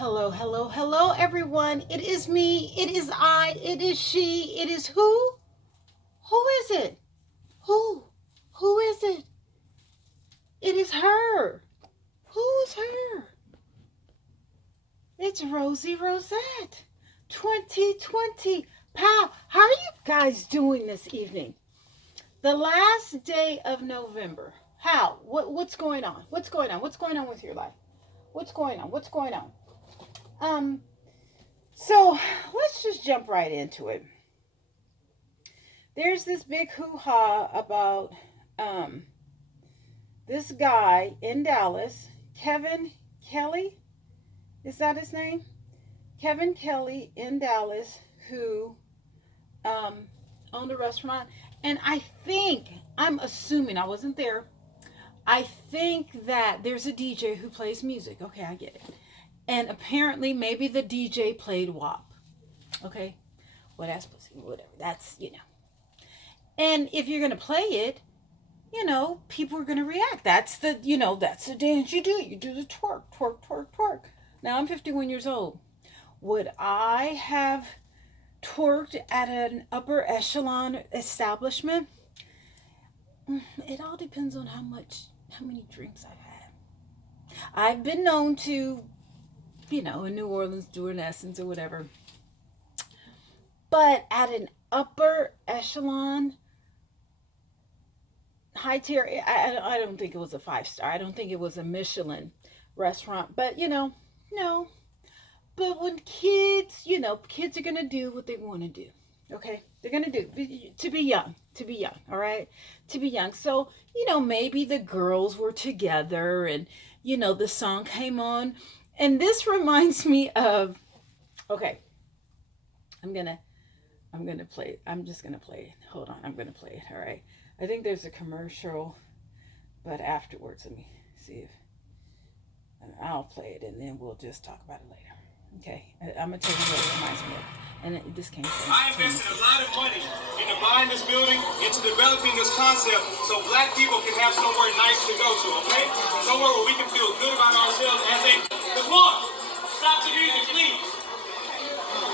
Hello, hello, hello, everyone. It is me. It is I. It is she. It is who? Who is it? Who? Who is it? It is her. Who's her? It's Rosie Rosette. 2020. Pow. How are you guys doing this evening? The last day of November. How? What's going on? What's going on? What's going on with your life? What's going on? What's going on? Um, so let's just jump right into it. There's this big hoo-ha about um, this guy in Dallas, Kevin Kelly. Is that his name? Kevin Kelly in Dallas, who um, owned a restaurant. And I'm assuming, I wasn't there. I think that there's a DJ who plays music. Okay, I get it. And apparently, maybe the DJ played WAP. Okay, well, that's whatever. That's. And if you're gonna play it, people are gonna react. That's the dance you do. You do the twerk, twerk, twerk, twerk. Now I'm 51 years old. Would I have twerked at an upper echelon establishment? It all depends on how many drinks I've had. I've been known to, in New Orleans doing Essence or whatever. But at an upper echelon, high tier, I don't think it was a 5-star. I don't think it was a Michelin restaurant. But, no. But when kids are going to do what they want to do. Okay? They're going to do, to be young, all right? To be young. So, maybe the girls were together and, the song came on. And this reminds me of, okay, I'm going to play it. I'm just going to play it. Hold on. I'm going to play it. All right. I think there's a commercial, but afterwards, let me see if I'll play it and then we'll just talk about it later. Okay. I'm going to tell you what it reminds me of. And this came from. I invested a lot of money into buying this building, into developing this concept so black people can have somewhere nice to go to, okay? Somewhere where we can feel good about ourselves as a, because one, stop the music, please.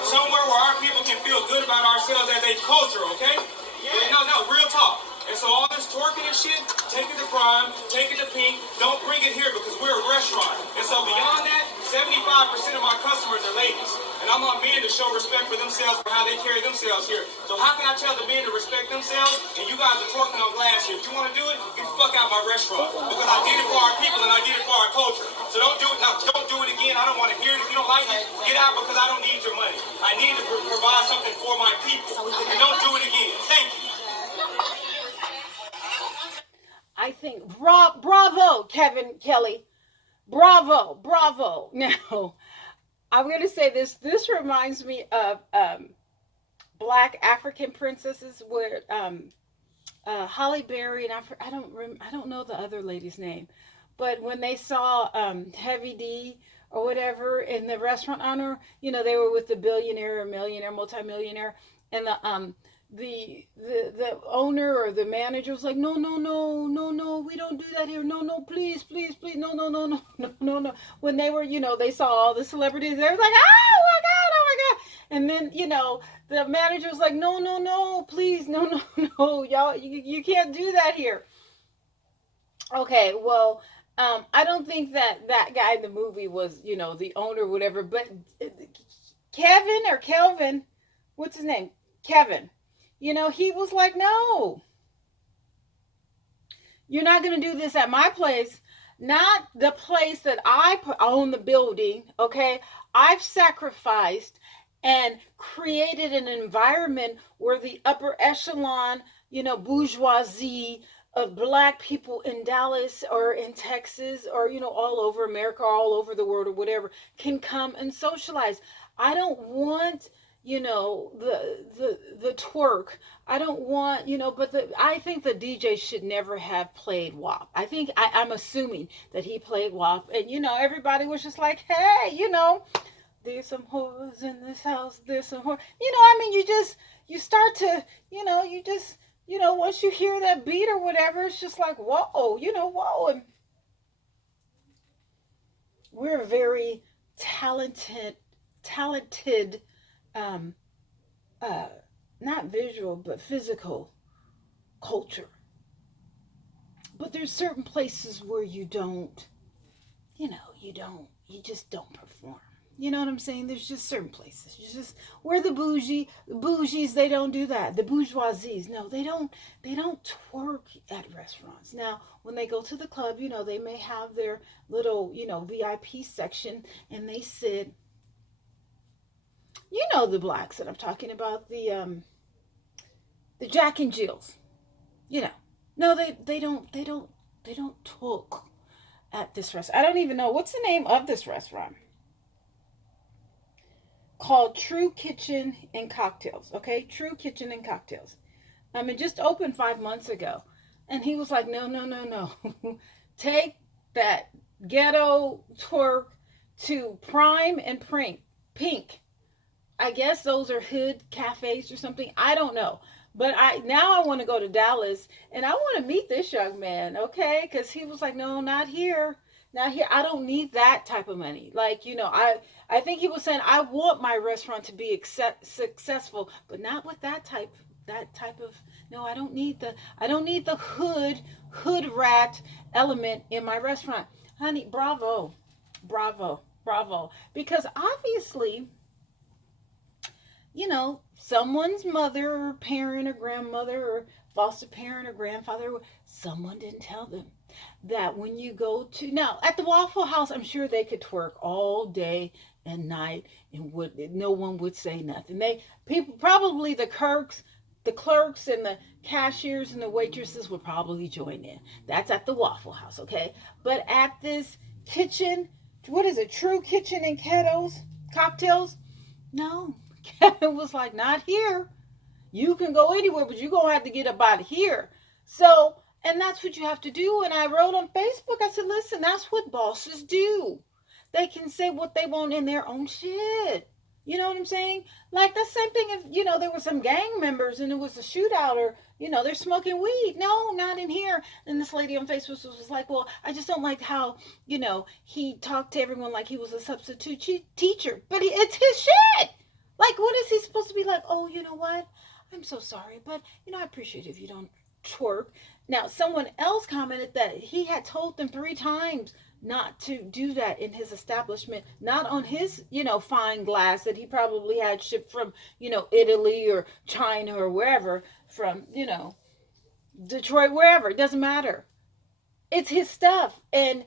Somewhere where our people can feel good about ourselves as a culture, okay? Yeah. No, real talk. And so all this twerking and shit, take it to Prime, take it to Pink, don't bring it here because we're a restaurant. And so beyond that, 75% of my customers are ladies. And I want men to show respect for themselves for how they carry themselves here. So how can I tell the men to respect themselves and you guys are twerking on glass here? If you want to do it, get the fuck out of my restaurant. Because I did it for our people and I did it for our culture. So don't do it now. Don't do it again. I don't want to hear it. If you don't like it, get out because I don't need your money. I need to provide something for my people. And don't do it again. Thank you. I think, bravo, Kevin Kelly. Bravo. Now, I'm going to say this. This reminds me of Black African princesses where Holly Berry and I don't know the other lady's name, but when they saw Heavy D or whatever in the restaurant owner, they were with the billionaire or millionaire, multimillionaire, and the owner or the manager was like, no, we don't do that here. No, please, no. When they were, they saw all the celebrities, they were like, oh my God. And then, the manager was like, no, please, no, y'all, you can't do that here. Okay, well, I don't think that guy in the movie was, the owner or whatever, but Kevin or Kelvin, what's his name? Kevin. He was like, no, you're not going to do this at my place, not the place that I own the building. Okay. I've sacrificed and created an environment where the upper echelon, bourgeoisie of black people in Dallas or in Texas or, all over America, all over the world or whatever can come and socialize. I don't want the twerk. I don't want, but I think the DJ should never have played WAP. I'm assuming that he played WAP and, everybody was just like, hey, there's some whores in this house. There's some whores. You start to, once you hear that beat or whatever, it's just like, whoa, whoa. And we're very talented, um, uh, not visual, but physical culture. But there's certain places where you just don't perform. You know what I'm saying? There's just certain places. You just where the bougies, they don't do that. The bourgeoisies, no, they don't twerk at restaurants. Now, when they go to the club, they may have their little, VIP section, and they sit. The blacks that I'm talking about, the Jack and Jills. You know, no, they don't talk at this restaurant. I don't even know what's the name of this restaurant, called True Kitchen and Cocktails. Okay, True Kitchen and Cocktails. It just opened 5 months ago, and he was like, no, no, no, no, take that ghetto twerk to Prime and Pink. I guess those are hood cafes or something. I don't know. But I want to go to Dallas, and I want to meet this young man, okay? Because he was like, no, not here. Not here. I don't need that type of money. Like, I think he was saying, I want my restaurant to be successful, but not with that type of, no, I don't need the hood rat element in my restaurant. Honey, bravo. Bravo. Bravo. Because obviously, someone's mother or parent or grandmother or foster parent or grandfather, someone didn't tell them that when you go to, now at the Waffle House, I'm sure they could twerk all day and night, and no one would say nothing. People, probably the clerks and the cashiers and the waitresses would probably join in. That's at the Waffle House, okay? But at this kitchen, what is it, True Kitchen and Cocktails? No. Kevin was like, not here. You can go anywhere, but you're going to have to get up out of here. So, and that's what you have to do. And I wrote on Facebook, I said, listen, that's what bosses do. They can say what they want in their own shit. You know what I'm saying? Like the same thing if, there were some gang members and it was a shootout, or, they're smoking weed. No, not in here. And this lady on Facebook was like, well, I just don't like how, he talked to everyone like he was a substitute teacher. But it's his shit. Like, what is he supposed to be like? Oh, you know what? I'm so sorry, but, I appreciate if you don't twerk. Now, someone else commented that he had told them 3 times not to do that in his establishment, not on his, fine glass that he probably had shipped from, Italy or China or wherever, from, Detroit, wherever. It doesn't matter. It's his stuff. And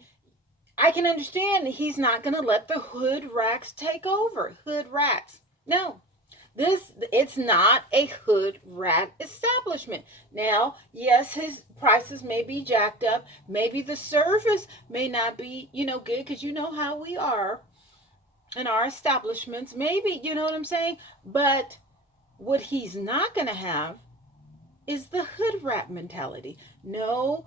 I can understand he's not going to let the hood rats take over. Hood rats. No, it's not a hood rat establishment. Now, yes, his prices may be jacked up. Maybe the service may not be, good, because you know how we are in our establishments. Maybe, you know what I'm saying? But what he's not going to have is the hood rat mentality. No,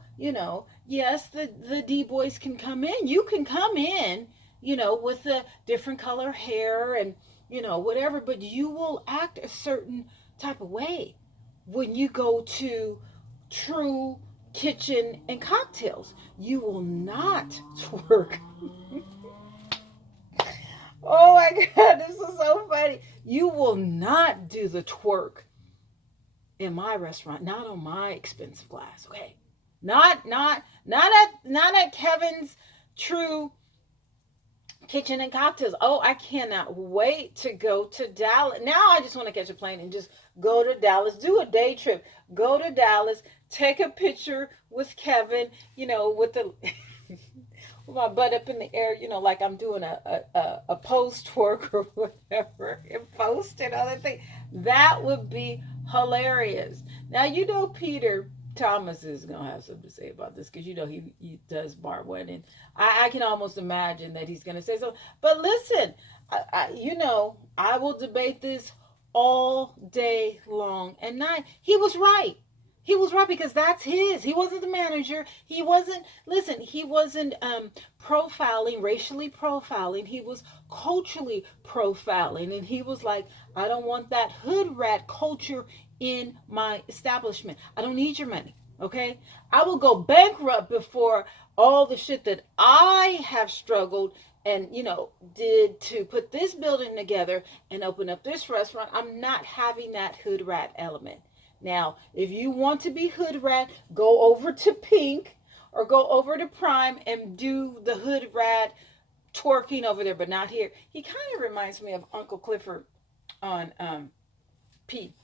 yes, the D-boys can come in. You can come in, with the different color hair and, whatever, but you will act a certain type of way when you go to True Kitchen and Cocktails. You will not twerk. Oh my God, this is so funny. You will not do the twerk in my restaurant, not on my expensive glass, okay? Not at Kevin's True Kitchen and Cocktails. Oh, I cannot wait to go to Dallas. Now I just want to catch a plane and just go to Dallas, do a day trip, go to Dallas, take a picture with Kevin, with the with my butt up in the air, like I'm doing a post twerk or whatever, and post and other things. That would be hilarious. Now, Peter Thomas is gonna have something to say about this, because he does bar wedding. I can almost imagine that he's gonna say so. But listen, I will debate this all day long and night. He was right. He was right, because that's his. He wasn't the manager. He wasn't racially profiling. He was culturally profiling. And he was like, I don't want that hood rat culture in my establishment. I don't need your money. Okay? I will go bankrupt before all the shit that I have struggled and did to put this building together and open up this restaurant. I'm not having that hood rat element. Now, if you want to be hood rat, go over to Pink or go over to Prime and do the hood rat twerking over there, but not here. He kind of reminds me of Uncle Clifford on Pete.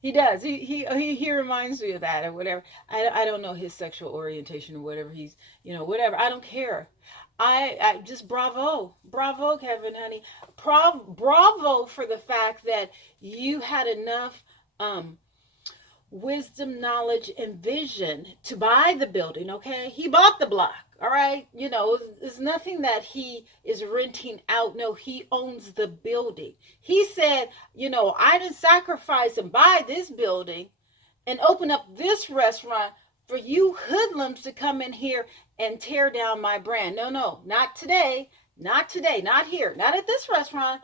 He does. He reminds me of that or whatever. I don't know his sexual orientation or whatever. He's whatever. I don't care. I just bravo, Kevin, honey. Bravo for the fact that you had enough wisdom, knowledge, and vision to buy the building. Okay, he bought the block. All right, it's nothing that he is renting out. No, he owns the building. He said, I didn't sacrifice and buy this building and open up this restaurant for you hoodlums to come in here and tear down my brand. No, not today. Not today. Not here. Not at this restaurant.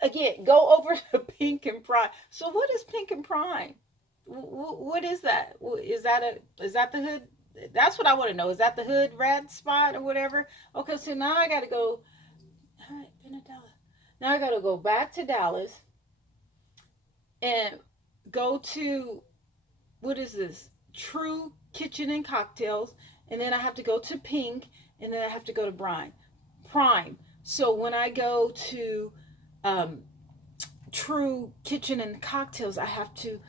Again, go over to Pink and Prime. So what is Pink and Prime? What is that? Is that the hood? That's what I want to know. Is that the hood rat spot or whatever? Okay, so now I got to go. All right, been to Dallas. Now I got to go back to Dallas and go to, what is this? True Kitchen and Cocktails. And then I have to go to Pink. And then I have to go to Prime. So when I go to True Kitchen and Cocktails, I have to,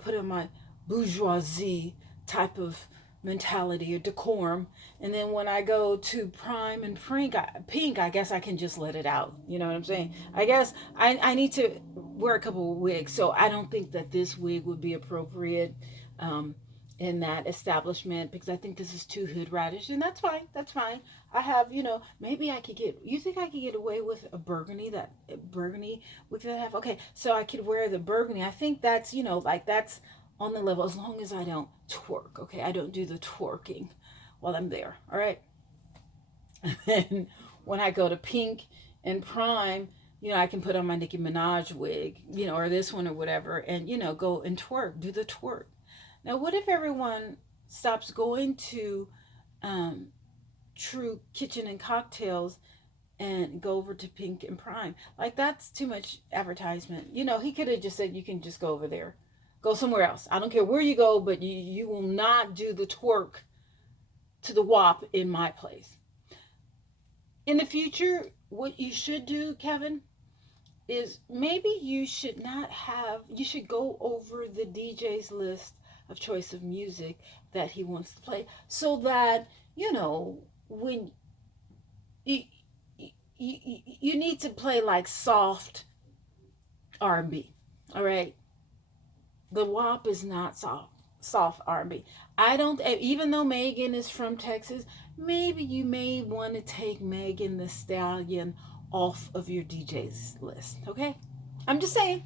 put on my bourgeoisie type of mentality or decorum. And then when I go to Prime and Pink, I guess I can just let it out. You know what I'm saying? I guess I need to wear a couple of wigs. So I don't think that this wig would be appropriate in that establishment, because I think this is too hood radish, and that's fine. I have, maybe you think I could get away with a burgundy we could have, okay, so I could wear the burgundy. I think that's, that's on the level, as long as I don't twerk, okay? I don't do the twerking while I'm there, all right? And then when I go to Pink and Prime, I can put on my Nicki Minaj wig, or this one or whatever, and, go and twerk, do the twerk. Now, what if everyone stops going to True Kitchen and Cocktails and go over to Pink and Prime? Like, that's too much advertisement. He could have just said, you can just go over there. Go somewhere else. I don't care where you go, but you will not do the twerk to the WAP in my place. In the future, what you should do, Kevin, is maybe you should go over the DJ's list of choice of music that he wants to play, so that when you need to play like soft R&B. All right, the WAP is not soft R&B. I don't, even though Megan is from Texas, maybe you may want to take Megan Thee Stallion off of your DJ's list. Okay, I'm just saying,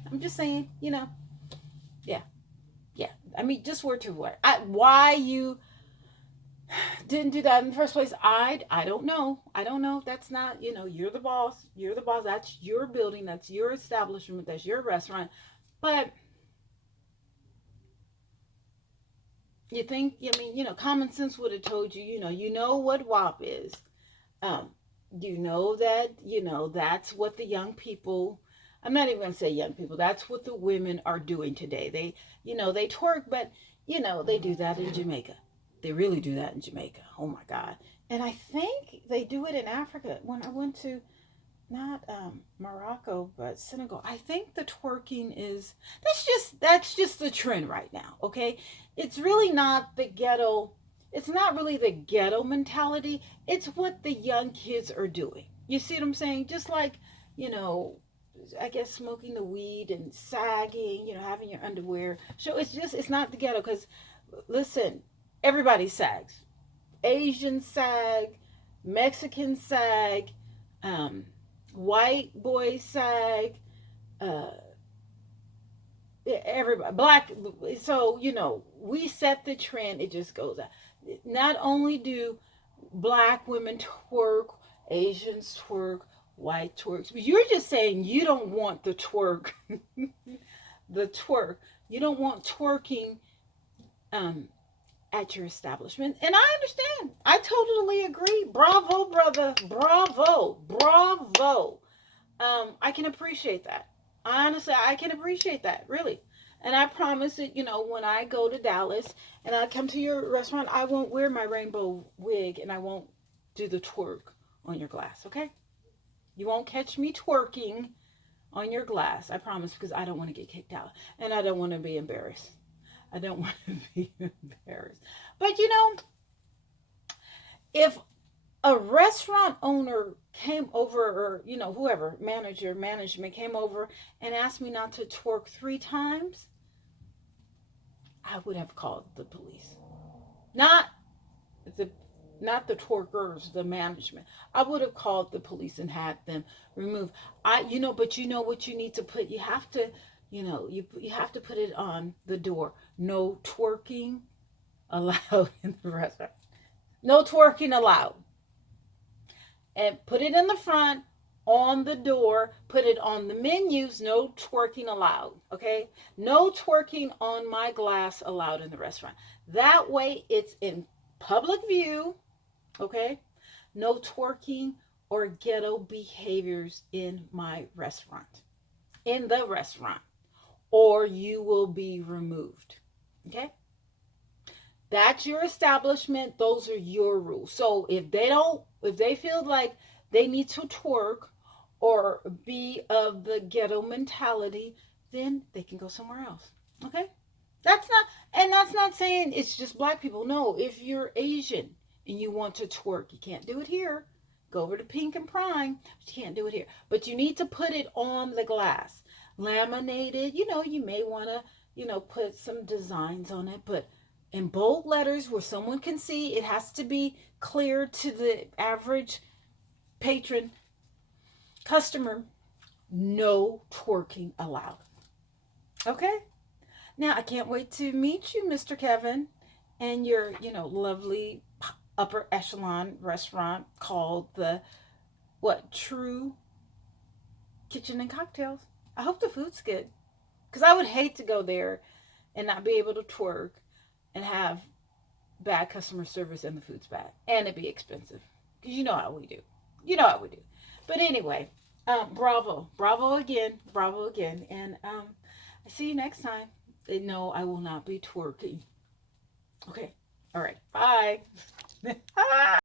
yeah. I mean, just word to word. Why you didn't do that in the first place, I don't know. That's not, you're the boss. That's your building. That's your establishment. That's your restaurant. But you think, common sense would have told you, you know what WAP is. You know that, that's what the young people, I'm not even going to say young people, that's what the women are doing today. They, they twerk, but, they do that in Jamaica. They really do that in Jamaica. Oh my God. And I think they do it in Africa. When I went to, not Morocco, but Senegal, I think the twerking is, that's just the trend right now, okay? It's really not the ghetto, it's not really the ghetto mentality, it's what the young kids are doing. You see what I'm saying? Just like, I guess smoking the weed and sagging, having your underwear. So it's not the ghetto, because, listen, everybody sags. Asian sag, Mexican sag, white boy sag, everybody, black. So, we set the trend, it just goes out. Not only do black women twerk, Asians twerk, white twerks, but you're just saying you don't want the twerk, the twerk. You don't want twerking at your establishment. And I understand. I totally agree. Bravo, brother. Bravo. Bravo. I can appreciate that. Honestly, I can appreciate that, really. And I promise that, when I go to Dallas and I come to your restaurant, I won't wear my rainbow wig and I won't do the twerk on your glass, okay? You won't catch me twerking on your glass, I promise, because I don't want to get kicked out and I don't want to be embarrassed. I don't want to be embarrassed. But if a restaurant owner came over, or whoever, management came over and asked me not to twerk 3 times, I would have called the police. Not the not the twerkers, the management. I would have called the police and had them remove. But what you need to put, you have to, you have to put it on the door. No twerking allowed in the restaurant. No twerking allowed. And put it in the front, on the door, put it on the menus, no twerking allowed, okay? No twerking on my glass allowed in the restaurant. That way it's in public view, okay? No twerking or ghetto behaviors in my restaurant, in the restaurant, or you will be removed, okay? That's your establishment. Those are your rules. So if they feel like they need to twerk or be of the ghetto mentality, then they can go somewhere else. Okay? That's not saying it's just black people. No, if you're Asian and you want to twerk, you can't do it here. Go over to Pink and Prime, but you can't do it here. But you need to put it on the glass. Laminated, you may want to, put some designs on it, but in bold letters where someone can see. It has to be clear to the average patron, customer. No twerking allowed. Okay? Now, I can't wait to meet you, Mr. Kevin, and your, lovely upper echelon restaurant called the, True Kitchen and Cocktails. I hope the food's good. Because I would hate to go there and not be able to twerk and have bad customer service and the food's bad and it'd be expensive, because you know how we do. But anyway, bravo again, and I see you next time. No, I will not be twerking. Okay, all right, bye.